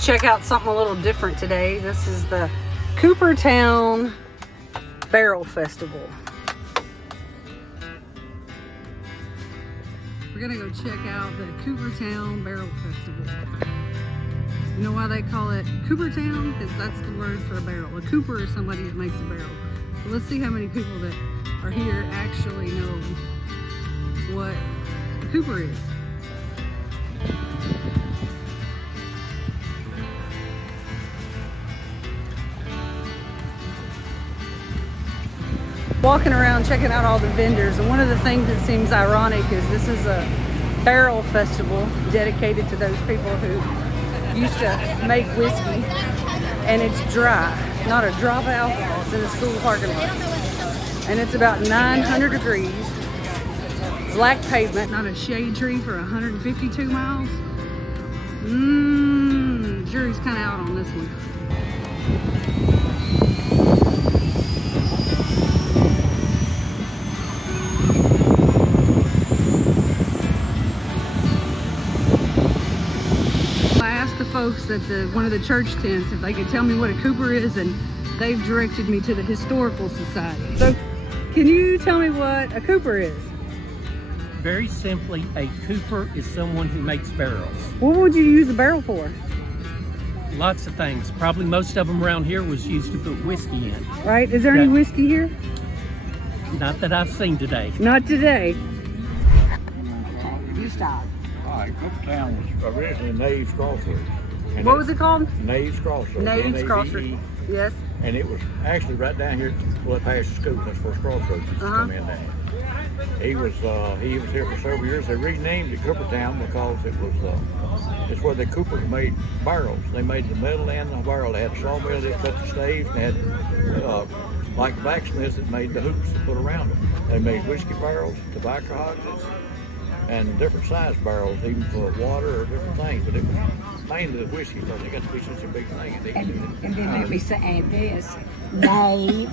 Check out something a little different today. This is the Coopertown Barrel Festival. We're gonna go check out the Coopertown Barrel Festival. You know why they call it Coopertown? Because that's the word for a barrel. A cooper is somebody that makes a barrel. So let's see how many people that are here actually know what a cooper is. Walking around checking out all the vendors, and one of the things that seems ironic is this is a barrel festival dedicated to those people who used to make whiskey, and it's dry, not a drop of alcohol. It's in the school parking lot, and it's about 900 degrees, black pavement, not a shade tree for 152 miles. Jury's kind of out on this one. Folks at one of the church tents if they could tell me what a cooper is, and they've directed me to the Historical Society. So can you tell me what a cooper is? Very simply, a cooper is someone who makes barrels. What would you use a barrel for? Lots of things. Probably most of them around here was used to put whiskey in. Right, is there any whiskey here? Not that I've seen today. Not today. You start. All right, Coopertown was originally Nave's Crossroads. What was it called? Nave's Crossroads. Nave's Crossroads. Yes. And it was actually right down here, well, past the school. That's first crossroads used to come in there. He was here for several years. They renamed it Coopertown because it's where the coopers made barrels. They made the metal and the barrel. They had a sawmill that cut the staves. They had like blacksmiths that made the hoops to put around them. They made whiskey barrels, tobacco hogsheads, and different size barrels, even for water or different things. But it was mainly the whiskey because it got to be such a big thing. And then let me say this. Nave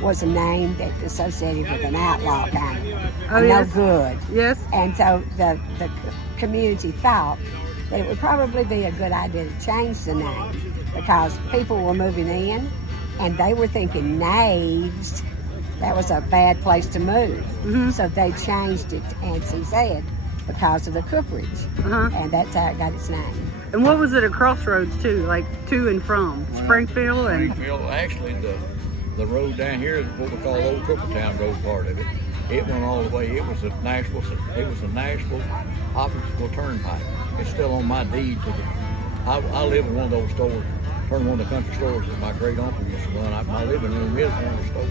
was a name that associated with an outlaw kind of. Oh, yes. No good. Yes. And so the community thought that it would probably be a good idea to change the name because people were moving in and they were thinking Naves, that was a bad place to move. So they changed it to Anson said because of the cooperage. And that's how it got its name. And what was it at Crossroads too, like to and from? Springfield and? Springfield, actually the road down here is what we call the old Coopertown road part of it. It went all the way, it was a Nashville optical turnpike. It's still on my deed to I live in one of those stores, one of the country stores that my great uncle used to run. My living room is one of the stores.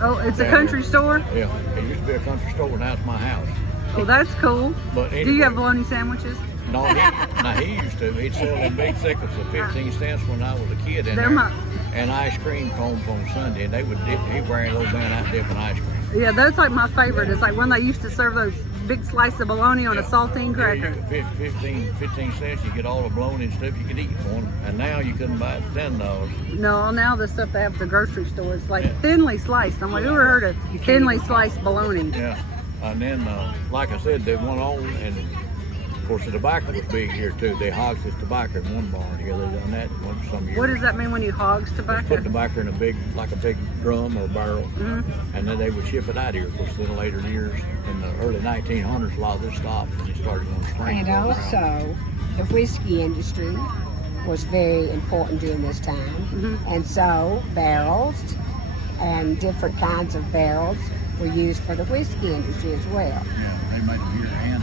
Oh, it's a country store? Yeah, it used to be a country store, now it's my house. Oh, that's cool. But anyway, do you have bologna sandwiches? No, he used to. He'd sell them big thickets for 15 cents when I was a kid in there. And ice cream cones on Sunday, and he'd wear those down out dipping ice cream. Yeah, that's like my favorite. It's like when they used to serve those big slice of bologna on a saltine cracker. 15 cents, you get all the bologna and stuff you could eat on. And now you couldn't buy it for $10. No, now the stuff they have at the grocery store is like thinly sliced. I'm like, who ever heard of thinly sliced bologna? Yeah, and then like I said, they went on, and of course the tobacco was big here too. They hogs this tobacco in one barn together. They done that for some years. What does that mean when you hogs tobacco? Put tobacco in a big drum or barrel, and then they would ship it out here. Of course, in the later years, in the early 1900s, a lot of this stopped and it started going spring. And also, the whiskey industry was very important during this time, and so barrels and different kinds of barrels were used for the whiskey industry as well. Yeah, they made it here and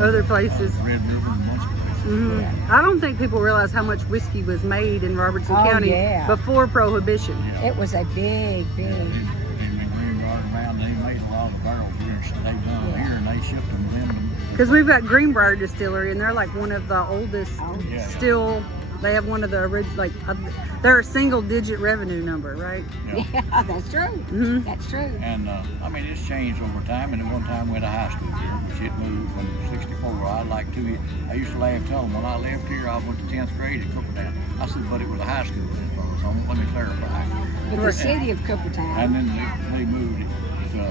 other places. Red River and most places. I don't think people realize how much whiskey was made in Robertson County before Prohibition. It was a big. They brought around. They made a lot of barrels here, so they come here and they shipped them in. Because we've got Greenbrier Distillery, and they're like one of the oldest. Still, they have one of the original. Like they're a single-digit revenue number, right? Yeah, that's true. That's true. And I mean, it's changed over time. And at one time we had a high school here, which it moved from '64. I used to laugh, tell them when I left here, I went to 10th grade at Coopertown. I said, but it was a high school then, fellas. So let me clarify. But the city of Coopertown. And then they moved it to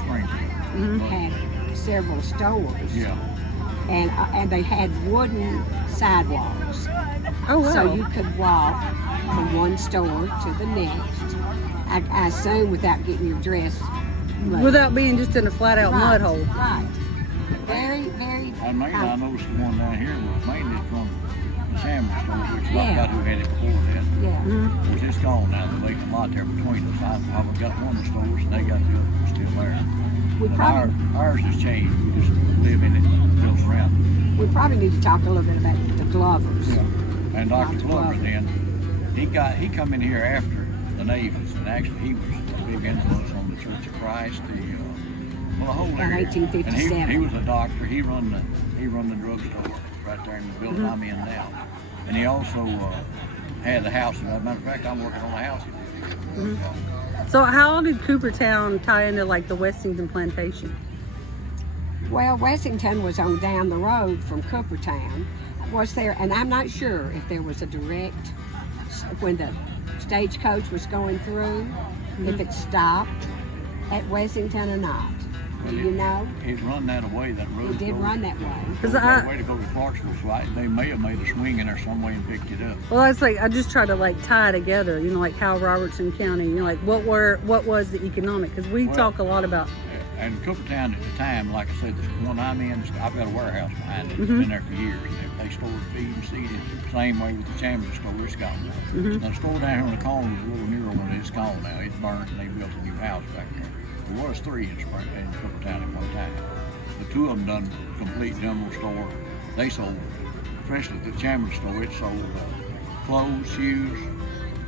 Springfield. Had several stores. Yeah. and they had wooden sidewalks. Oh wow. So you could walk from one store to the next. I assume without getting your dress muddy. Without being just in a flat out mud hole. Right. Very, very. And mainly I noticed the one down here was mainly from the sandwich store, which I Yeah. forgot who had it before that. Yeah. Which it's gone now. There's a vacant lot there between us. I've got one of the stores and they got the other one still there. We But probably, ours has changed. We just live in it, built around it. we probably need to talk a little bit about the Glovers. And Dr. Dr. Glover Glover. then, he come in here after the Navies, and actually he was a big influence on the Church of Christ, the whole About area. 1857. And he was a doctor. He run the drugstore right there in the building I'm in now. And he also had a house. As a matter of fact, I'm working on a house he did. So how did Coopertown tie into like the Westington plantation? Well, Westington was on down the road from Coopertown. Was there, and I'm not sure if there was a direct, when the stagecoach was going through, if it stopped at Westington or not. Do you know? It run that way, that road. It did run that way. Because That way to go to Clarksville, so they may have made a swing in there some way and picked it up. well, it's like I just try to like tie together, you know, like how Robertson County, you know, like what was the economic? Because we talk a lot about. And Coopertown at the time, like I said, the one I'm in, I've got a warehouse behind it. It's been there for years. They stored feed and seed. Same way with the Chamber store, it's got one. Now, the store down here on the corner is a little newer one. It's gone now. It's burnt and they built a new house back there. There was 3 in Coopertown at one time. The 2 of them done complete general store. They sold, especially the Chamber store, it sold clothes, shoes,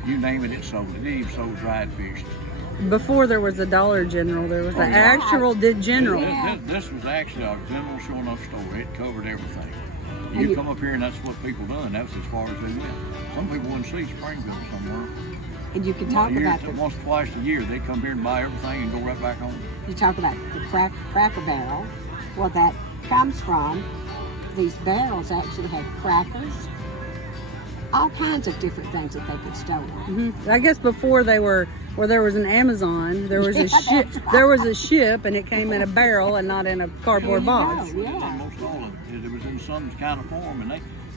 you name it, it sold. It even sold dried fish. Before there was a Dollar General, there was an yeah. actual general. Yeah. This was actually a general showing up store. It covered everything. And You you- come up here and that's what people done. That's as far as they went. Some people wouldn't see Springfield somewhere. And you can talk about Once or twice a year, they come here and buy everything and go right back home. you talk about the Cracker Barrel. Well, that comes from these barrels actually had crackers, all kinds of different things that they could store. I guess before they were, where there was an Amazon, there was a Yeah, ship. that's right. There was a ship, and it came in a barrel and not in a cardboard box. Yeah. Almost all of it. It was in some kind of form,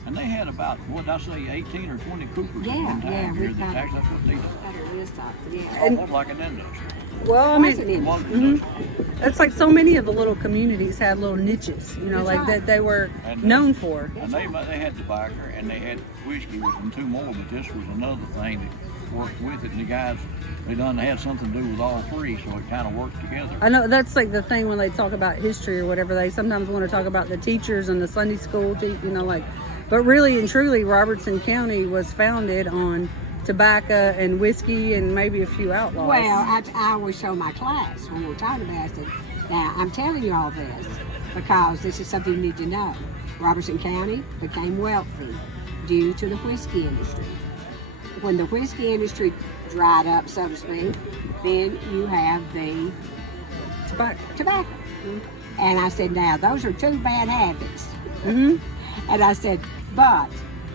and they had about, what did I say, 18 or 20 Coopers at Yeah, one time yeah, here. we've got That's what they did. Got a list of it, yeah. Almost like an industry. Well, I It wasn't mean, in- One industry. it's like so many of the little communities had little niches, you know, That's like right. that they were And, known for. And they had tobacco and they had whiskey with them 2 more, but this was another thing that worked with it. And the guys, they had something to do with all 3, so it kind of worked together. I know that's like the thing when they talk about history or whatever. They sometimes want to talk about the teachers and the Sunday school, you know, like. But really and truly, Robertson County was founded on tobacco and whiskey and maybe a few outlaws. Well, I always show my class when we're talking about it. Now, I'm telling you all this because this is something you need to know. Robertson County became wealthy due to the whiskey industry. When the whiskey industry dried up, so to speak, then you have the tobacco. And I said, now, those are 2 bad habits. And I said, but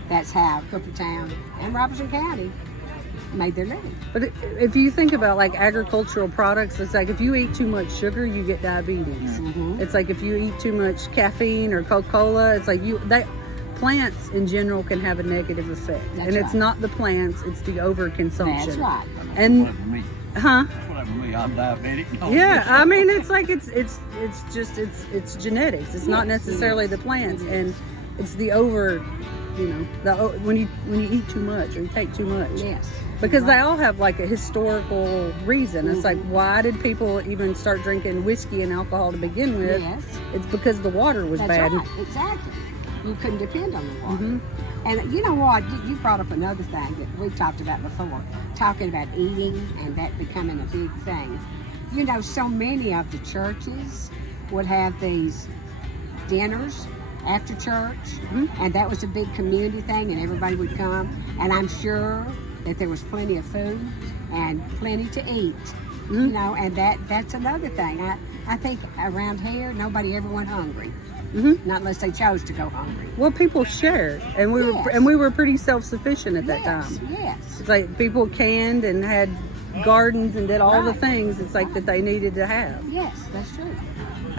that's how Coopertown and Robertson County made their living. But if you think about like agricultural products, it's like if you eat too much sugar, you get diabetes. It's like if you eat too much caffeine or Coca-Cola, it's like plants in general can have a negative effect. That's and it's right. not the plants, it's the overconsumption. That's right. And That's what me. huh? That's what happened to me. I'm diabetic. No, Yeah, I mean it's like it's genetics. It's not necessarily the plants, and it's the when you eat too much or you take too much. Yes. Because they all have like a historical reason. It's like, why did people even start drinking whiskey and alcohol to begin with? Yes. It's because the water was That's bad. right, exactly. You couldn't depend on the water. And you know what? You brought up another thing that we've talked about before, talking about eating and that becoming a big thing. You know, so many of the churches would have these dinners after church, and that was a big community thing, and everybody would come. And I'm sure that there was plenty of food and plenty to eat. You know, and that's another thing. I think around here nobody ever went hungry. Not unless they chose to go hungry. Well, people shared, and Yes. we were pretty self-sufficient at that Yes, time. yes. It's like people canned and had gardens and did all the Right. things. It's like that they needed to have. Yes, that's true.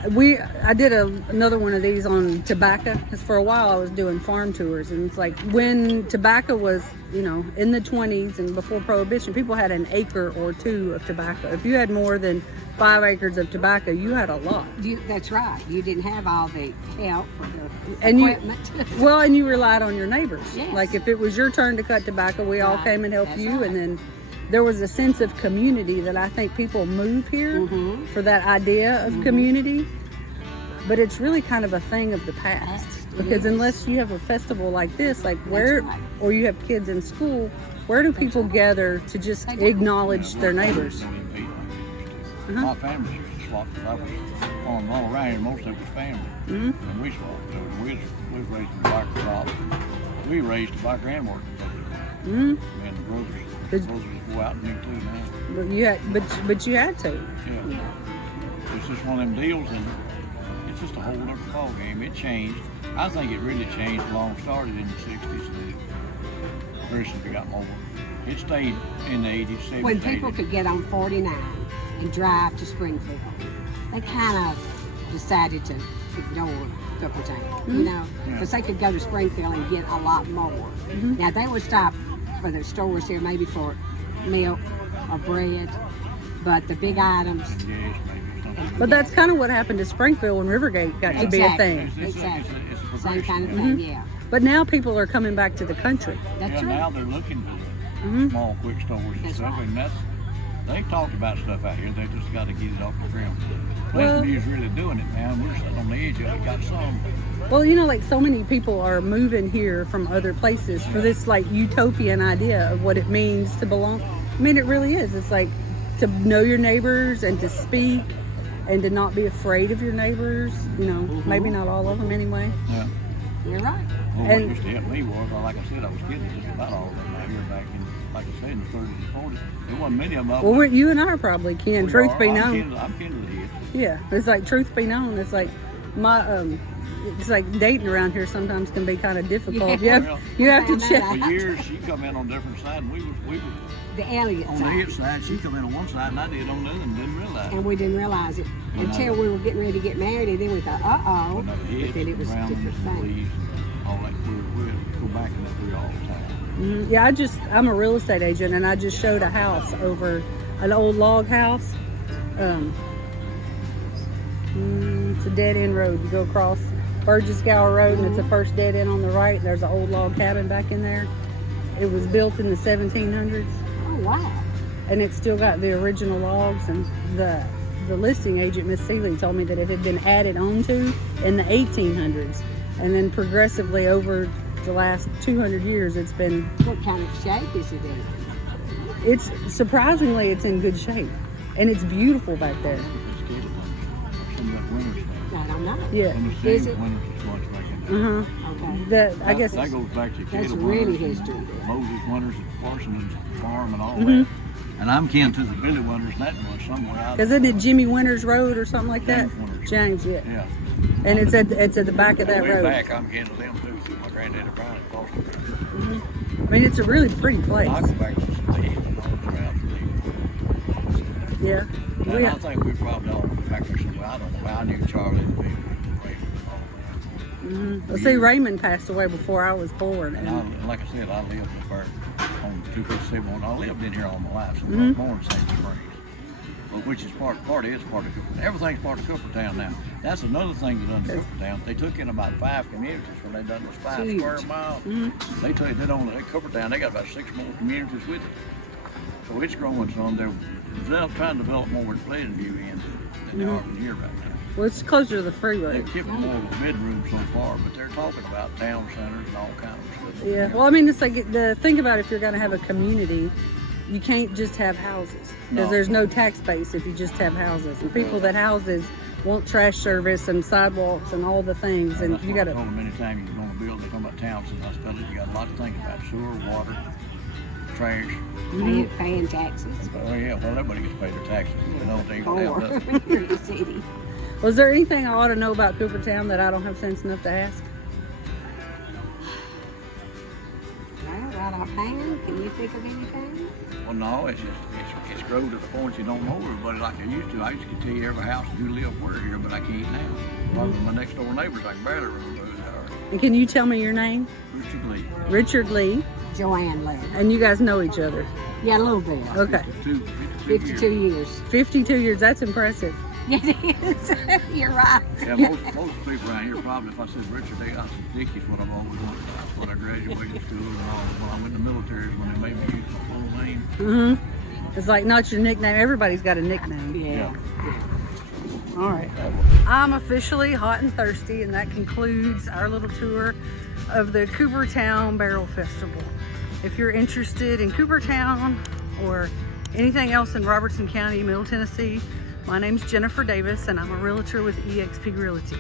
I did another one of these on tobacco, because for a while I was doing farm tours, and it's like when tobacco was, in the 20s and before Prohibition, people had an acre or two of tobacco. If you had more than 5 acres of tobacco, you had a lot. That's right. You didn't have all the help or the And equipment. and you relied on your neighbors. Yes. Like if it was your turn to cut tobacco, we all Right. came and helped That's you, right. and then there was a sense of community that I think people move here Mm-hmm. for that idea of community. But it's really kind of a thing of the past, because unless you have a festival like this, like where, right. or you have kids in school, where do people gather to just acknowledge their neighbors? My family used to swap, because I was on all around here, most of it was family. And we swapped. So we was raised tobacco crops. We raised tobacco and worked tobacco. And the brothers go out and do too now. But you had to. Yeah. It's just one of them deals, and it's just a whole different ball game. It changed. I think it really changed long started in the 60s. Recently got more. It stayed in the 80s, 70s. When people could get on 49 and drive to Springfield, they kind of decided to ignore Coopertown, because they could go to Springfield and get a lot more. Now they would stop for the stores here, maybe for milk or bread, but the big items. Yes, maybe something. But that's kind of what happened to Springfield when Rivergate got to be a thing. Exactly. It's a Same kind of progression. thing, yeah. But now people are coming back to the country. That's Yeah, right. now they're looking for the small, quick stores and That's stuff, right. and they've talked about stuff out here. They just got to get it off the ground. Well- Pleasantview is really doing it now, and we're sitting on the edge of it. Got some. Well, like so many people are moving here from other places for this like utopian idea of what it means to belong. I mean, it really is. It's like to know your neighbors and to speak and to not be afraid of your neighbors. Maybe not all of them anyway. Yeah. You're right. Well, And- what used to help me was, like I said, I was getting just about all of them out here back in, like I said, in the 30s and 40s. There wasn't many of them. Well, you and I are probably kin. Truth be known. I'm kin to the head. Yeah, it's like truth be known. It's like it's like dating around here sometimes can be kind of difficult. Yeah. You have to Yeah, check. For years, she come in on different sides, and we was The Elliott on the side. head side. She come in on one side, and I did on the other, and didn't realize it. And we didn't realize it until we were getting ready to get married, and then we thought, uh-oh. Another But hedge, then it was a round different and thing. leaves, all that. We'll go back in that we all the time. Yeah, I'm a real estate agent, and I just showed a house over an old log house. It's a dead end road. You go across Burgess Gower Road, and it's the first dead end on the right. There's an old log cabin back in there. It was built in the 1700s, Oh, wow. and it's still got the original logs. And the listing agent, Miss Seeley, told me that it had been added onto in the 1800s, and then progressively over the last 200 years, it's been. What kind of shape is it in? It's surprisingly, it's in good shape, and it's beautiful back there. Sophisticated ones. Some of that winter stuff. I don't know. Yeah. Some of the Is same it? winter is what's back in there. Okay. I guess. That goes back to That's Cato really Winters history and there. Moses Winters and Parsons Farm and all that. And I'm kin to the Billy Winters, and that was somewhere out. Isn't it Jimmy Winters Road or something like that? James Winters. James, yeah. Yeah. And it's at the back of that Way road. back, I'm kin to them too, through my granddaddy Brian at Foster. I mean, it's a really pretty place. I go back to the Steve and all throughout Steve. Yeah. And I think we probably all went back there somewhere. I don't know. I knew Charlie and Billy and all that. Well, see, Raymond passed away before I was born. And And like I said, I lived up there on 257. I lived in here all my life, so I was born in St. Springs. But which is part of Coopertown. Everything's part of Coopertown now. That's another thing they done in Coopertown. They took in about 5 communities when they done this 5 Huge. square miles. They took it on Coopertown. They got about 6 more communities with it. So it's growing some. They're trying to develop more with Pleasantview in than they are in here right now. well, it's closer to the freeway. They've kept more of the bedroom so far, but they're talking about town centers and all kinds of stuff. Yeah. Well, I mean, it's like think about if you're going to have a community, you can't just have houses because No. there's no tax base if you just have houses. And people that houses want trash service and sidewalks and all the things, and That's you what got I told to. them anytime you're going to build, they're talking about towns and hospitals, you got a lot to think about. Sewer, water, trash. Paying taxes. Oh yeah, well everybody gets paid their taxes. They don't think they Or have nothing. you're in the city. Was there anything I ought to know about Coopertown that I don't have sense enough to ask? Well, right offhand, can you think of anything? Well, no, it's grown to the point you don't know everybody like I used to. I used to tell you every house and who lived where here, but I can't now. One of my next door neighbors, I can barely remember who they are. And can you tell me your name? Richard Lee. Richard Lee. Joanne Lee. And you guys know each other? Yeah, a little bit. Okay. 52 years. 52 years, that's impressive. It is. You're right. Yeah, most people around here probably, if I said Richard, I said Dickie's what I've always wanted. That's when I graduated school and all. When I went in the military is when they made me use my full name. It's like not your nickname. Everybody's got a nickname. Yeah. All right. I'm officially hot and thirsty, and that concludes our little tour of the Coopertown Barrel Festival. If you're interested in Coopertown or anything else in Robertson County, Middle Tennessee, my name's Jennifer Davis, and I'm a realtor with eXp Realty.